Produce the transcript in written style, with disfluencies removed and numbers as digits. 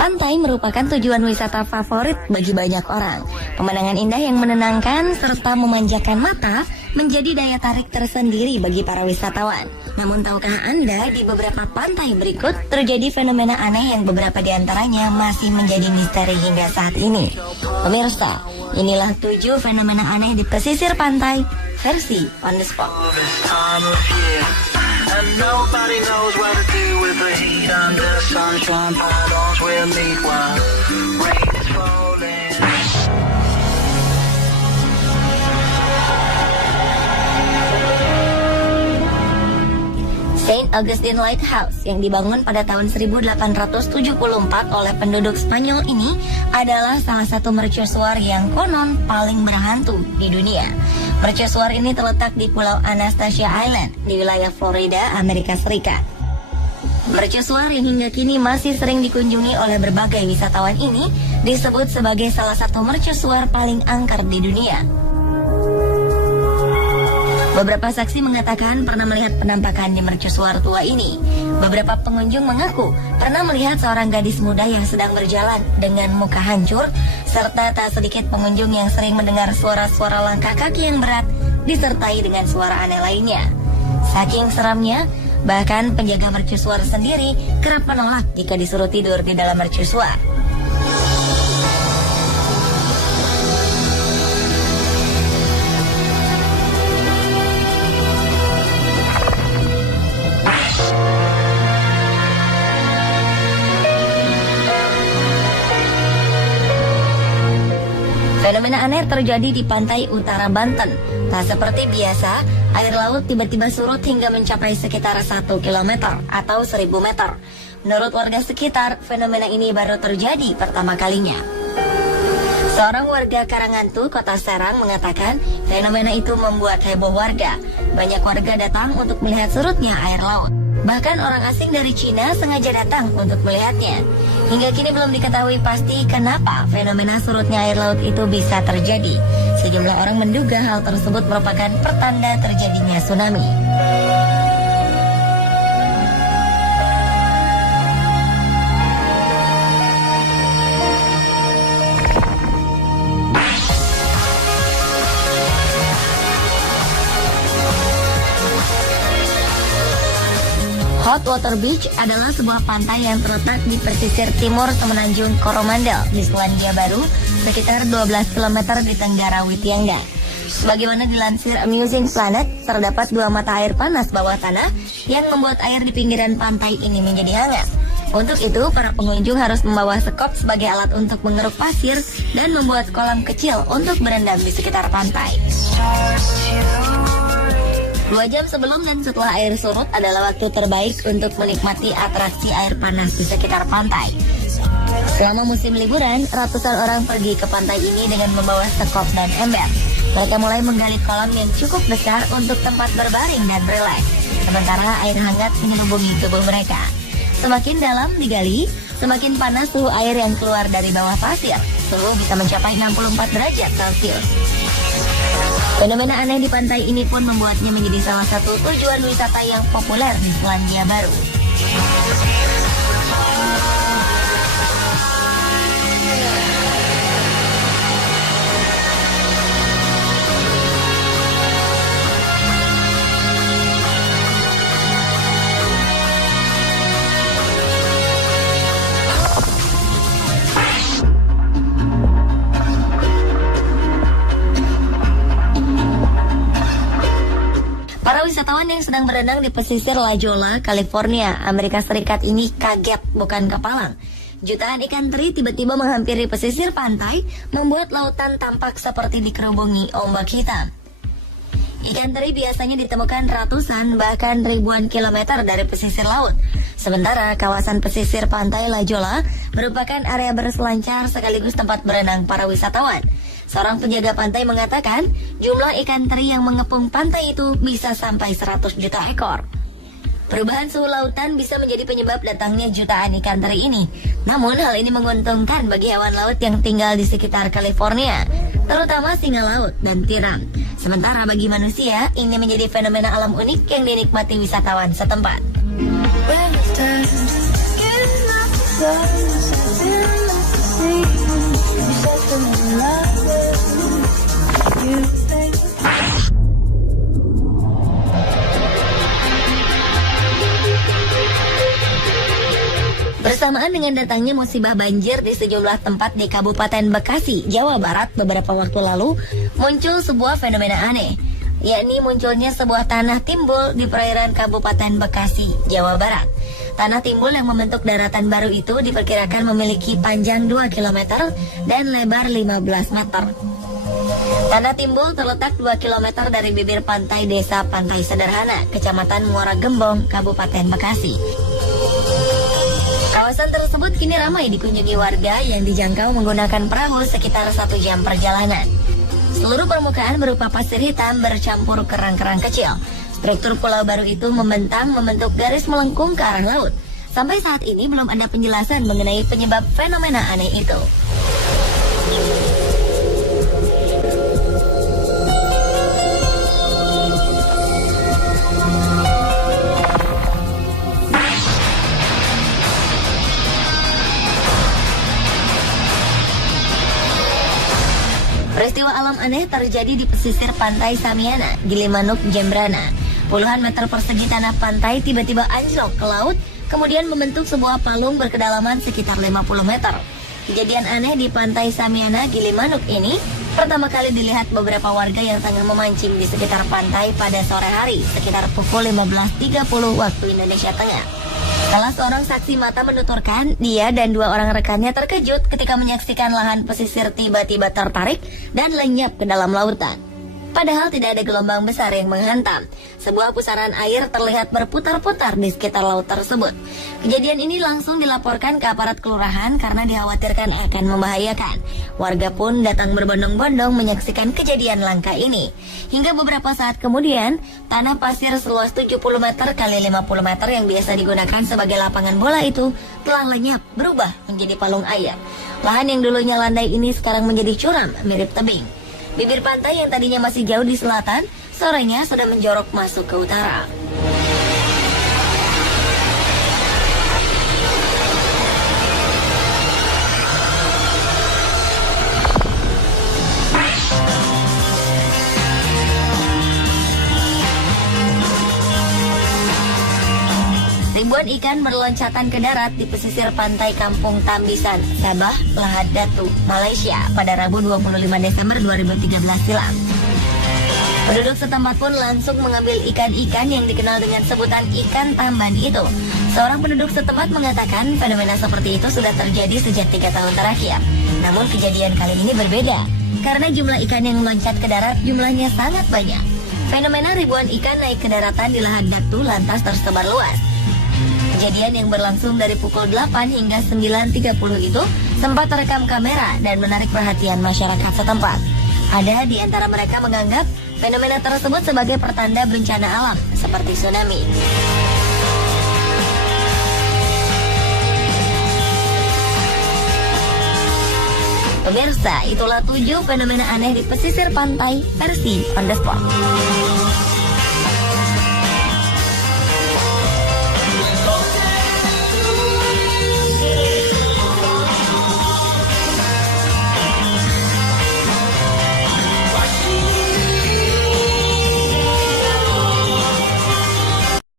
Pantai merupakan tujuan wisata favorit bagi banyak orang. Pemandangan indah yang menenangkan serta memanjakan mata menjadi daya tarik tersendiri bagi para wisatawan. Namun tahukah Anda di beberapa pantai berikut terjadi fenomena aneh yang beberapa di antaranya masih menjadi misteri hingga saat ini? Pemirsa, inilah 7 fenomena aneh di pesisir pantai versi On The Spot. And nobody knows what to do with the heat under the sunshine. Puddles will meet while rain is falling. Saint Augustine Lighthouse yang dibangun pada tahun 1874 oleh penduduk Spanyol ini adalah salah satu mercusuar yang konon paling berhantu di dunia. Mercusuar ini terletak di Pulau Anastasia Island di wilayah Florida, Amerika Serikat. Mercusuar yang hingga kini masih sering dikunjungi oleh berbagai wisatawan ini disebut sebagai salah satu mercusuar paling angker di dunia. Beberapa saksi mengatakan pernah melihat penampakan di mercusuar tua ini. Beberapa pengunjung mengaku pernah melihat seorang gadis muda yang sedang berjalan dengan muka hancur, serta tak sedikit pengunjung yang sering mendengar suara-suara langkah kaki yang berat disertai dengan suara aneh lainnya. Saking seramnya, bahkan penjaga mercusuar sendiri kerap menolak jika disuruh tidur di dalam mercusuar. Fenomena aneh terjadi di pantai utara Banten. Tak seperti biasa, air laut tiba-tiba surut hingga mencapai sekitar 1 km atau 1000 meter. Menurut warga sekitar, fenomena ini baru terjadi pertama kalinya. Seorang warga Karangantu, Kota Serang mengatakan fenomena itu membuat heboh warga. Banyak warga datang untuk melihat surutnya air laut. Bahkan orang asing dari Cina sengaja datang untuk melihatnya. Hingga kini belum diketahui pasti kenapa fenomena surutnya air laut itu bisa terjadi. Sejumlah orang menduga hal tersebut merupakan pertanda terjadinya tsunami. Hot Water Beach adalah sebuah pantai yang terletak di pesisir timur Semenanjung Coromandel di Selandia Baru, sekitar 12 km di tenggara Whitianga. Sebagaimana dilansir Amusing Planet, terdapat 2 mata air panas bawah tanah yang membuat air di pinggiran pantai ini menjadi hangat. Untuk itu, para pengunjung harus membawa sekop sebagai alat untuk mengeruk pasir dan membuat kolam kecil untuk berendam di sekitar pantai. 2 jam sebelum dan setelah air surut adalah waktu terbaik untuk menikmati atraksi air panas di sekitar pantai. Selama musim liburan, ratusan orang pergi ke pantai ini dengan membawa sekop dan ember. Mereka mulai menggali kolam yang cukup besar untuk tempat berbaring dan rileks, sementara air hangat menyelubungi tubuh mereka. Semakin dalam digali, semakin panas suhu air yang keluar dari bawah pasir. Suhu bisa mencapai 64 derajat Celcius. Fenomena aneh di pantai ini pun membuatnya menjadi salah satu tujuan wisata yang populer di Selandia Baru. Para wisatawan yang sedang berenang di pesisir La Jolla, California, Amerika Serikat ini kaget bukan kepalang. Jutaan ikan teri tiba-tiba menghampiri pesisir pantai, membuat lautan tampak seperti dikerubungi ombak hitam. Ikan teri biasanya ditemukan ratusan bahkan ribuan kilometer dari pesisir laut. Sementara kawasan pesisir pantai La Jolla merupakan area berselancar sekaligus tempat berenang para wisatawan. Seorang penjaga pantai mengatakan jumlah ikan teri yang mengepung pantai itu bisa sampai 100 juta ekor. Perubahan suhu lautan bisa menjadi penyebab datangnya jutaan ikan teri ini. Namun hal ini menguntungkan bagi hewan laut yang tinggal di sekitar California. terutama singa laut dan tiram. Sementara bagi manusia, ini menjadi fenomena alam unik yang dinikmati wisatawan setempat. Bersamaan dengan datangnya musibah banjir di sejumlah tempat di Kabupaten Bekasi, Jawa Barat beberapa waktu lalu, muncul sebuah fenomena aneh, yakni munculnya sebuah tanah timbul di perairan Kabupaten Bekasi, Jawa Barat. Tanah timbul yang membentuk daratan baru itu diperkirakan memiliki panjang 2 km dan lebar 15 meter. Tanah timbul terletak 2 km dari bibir pantai desa Pantai Sederhana, Kecamatan Muara Gembong, Kabupaten Bekasi. Kawasan tersebut kini ramai dikunjungi warga yang dijangkau menggunakan perahu sekitar 1 jam perjalanan. Seluruh permukaan berupa pasir hitam bercampur kerang-kerang kecil. Struktur pulau baru itu membentang membentuk garis melengkung ke arah laut. Sampai saat ini belum ada penjelasan mengenai penyebab fenomena aneh itu. Peristiwa alam aneh terjadi di pesisir pantai Samiana, Gilimanuk, Jembrana. Puluhan meter persegi tanah pantai tiba-tiba anjlok ke laut, kemudian membentuk sebuah palung berkedalaman sekitar 50 meter. Kejadian aneh di pantai Samiana, Gilimanuk ini pertama kali dilihat beberapa warga yang tengah memancing di sekitar pantai pada sore hari, sekitar pukul 15.30 waktu Indonesia Tengah. Salah seorang saksi mata menuturkan, dia dan 2 orang rekannya terkejut ketika menyaksikan lahan pesisir tiba-tiba tertarik dan lenyap ke dalam lautan. Padahal tidak ada gelombang besar yang menghantam. Sebuah pusaran air terlihat berputar-putar di sekitar laut tersebut. Kejadian ini langsung dilaporkan ke aparat kelurahan karena dikhawatirkan akan membahayakan. Warga pun datang berbondong-bondong menyaksikan kejadian langka ini. Hingga beberapa saat kemudian, tanah pasir seluas 70 meter kali 50 meter yang biasa digunakan sebagai lapangan bola itu telah lenyap berubah menjadi palung air. Lahan yang dulunya landai ini sekarang menjadi curam mirip tebing. Bibir pantai yang tadinya masih jauh di selatan, sorenya sudah menjorok masuk ke utara. Ribuan ikan berloncatan ke darat di pesisir pantai Kampung Tambisan, Sabah, Lahad Datu, Malaysia pada Rabu 25 Desember 2013 silam. Penduduk setempat pun langsung mengambil ikan-ikan yang dikenal dengan sebutan ikan tamban itu. Seorang penduduk setempat mengatakan fenomena seperti itu sudah terjadi sejak 3 tahun terakhir. Namun kejadian kali ini berbeda, karena jumlah ikan yang meloncat ke darat jumlahnya sangat banyak. Fenomena ribuan ikan naik ke daratan di Lahad Datu lantas tersebar luas. Kejadian yang berlangsung dari pukul 8 hingga 9.30 itu sempat terekam kamera dan menarik perhatian masyarakat setempat. Ada di antara mereka menganggap fenomena tersebut sebagai pertanda bencana alam seperti tsunami. Pemirsa, itulah 7 fenomena aneh di pesisir pantai versi On The Spot.